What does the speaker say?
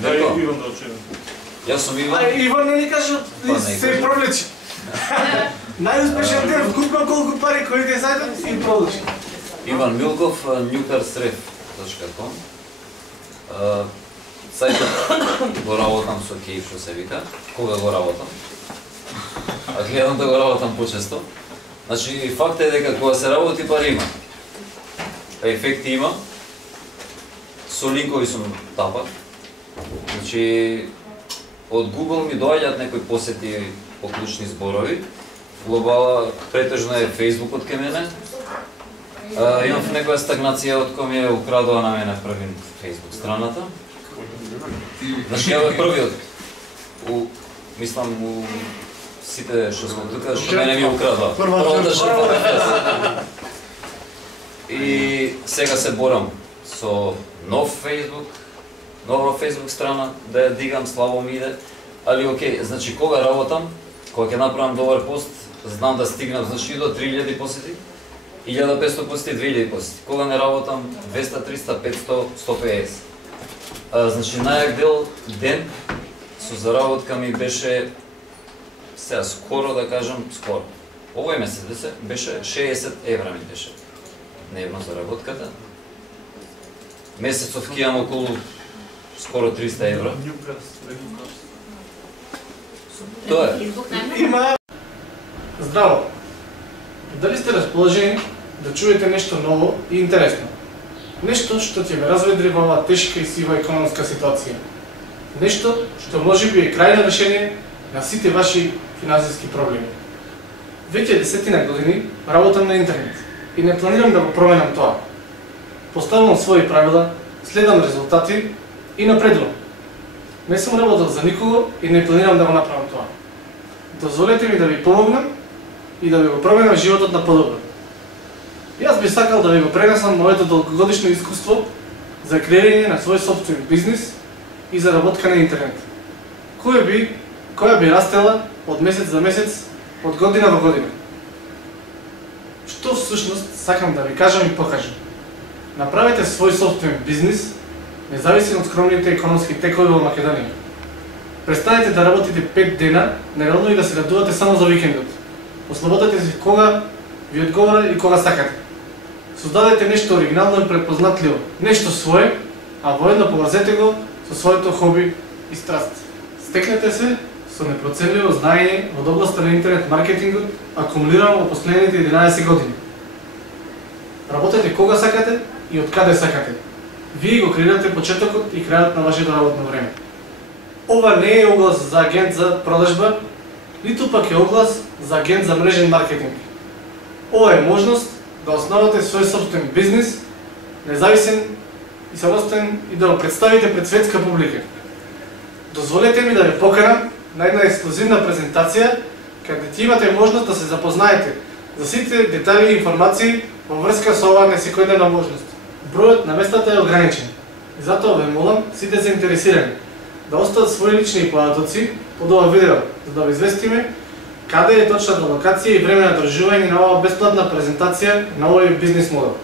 Милко, Иван да очевам. јас сум Иван. Иван не ни кажа, се провлечи. Најуспешен ден, купам колку пари кои те зајдат и продолжи. Иван Милков, newcarsref.com. Сајтот го работам со Кејф, што се вика. Кога го работам? А гледам да го работам почесто. Значи, факт е дека кога се работи пари има. Ефекти има. Со линкови сум тапат. Значи, од Google ми доаѓаат некои посети по клучни зборови. Глобала претежно е Фејсбукот ке мене. Имам некоја стагнација од кој ми е украдува на мене првин Фејсбук страната. Значи, ја е првиот. Мислам, у сите што сме тука, што мене ми украдува. Првата жртва. И сега се борам со нов Фејсбук, нова Фејсбук страна, да ја дигам, слабо ми иде. Али окей, значи кога работам, кога ќе направам добар пост, знам да стигнам значи до 3000 посети, 1500 посети, 2000 посети. Кога не работам 200, 300, 500, 150. Значи најак ден со заработка ми беше сега скоро да кажам скоро. Овој месец беше 60 евра ми беше дневно заработката. Месецов ќе имам околу скоро 300 евра. Тоа е. Има... Здраво! Дали сте расположени да чуете нешто ново и интересно? Нешто што ќе ве разведри во оваа тешка и сива економска ситуација. Нешто што можеби е крајно решение на сите ваши финансиски проблеми. Веќе 10 години работам на интернет и не планирам да го променам тоа. Поставувам своји правила, следам резултати и напредувам. Не сум работел за никого и не планирам да го направам тоа. Дозволете ми да ви помогнам и да ви го променам животот на подобро. Јас би сакал да ви го пренесам моето долгогодишно искуство за креирање на свој сопствен бизнис и заработка на интернет. Која би растела од месец за месец, од година во година. Што всушност сакам да ви кажам и покажам? Направете свој сопствен бизнис, независимо од скромните економски текови во Македонија. Престанете да работите 5 дена неделно и да се радувате само за викендот. Ослободете се кога ви одговара и кога сакате. Создадете нешто оригинално и препознатливо, нешто свое, а воедно поврзете го со своето хоби и страст. Стекнете се со непроценливо знаење од областа на интернет маркетингот, акумулирано во последните 11 години. Работете кога сакате и од каде сакате. Вие го креирате почетокот и крајот на вашето работно време. Ова не е оглас за агент за продажба, ниту пак е оглас за агент за мрежен маркетинг. Ова е можност да основате свој собствен бизнис, независен и самостоен и да го представите пред светска публика. Дозволете ми да ве поканам на една ексклузивна презентација, каде ќе имате можност да се запознаете за сите детали и информации во врска со оваа несекојдневна можност. Бројот на местата е ограничен и затоа ве молам сите заинтересирани да остават своји лични податоци под ова видео, за да ви известиме каде е точната локација и време на држување на оваа бесплатна презентација на овој бизнис модел.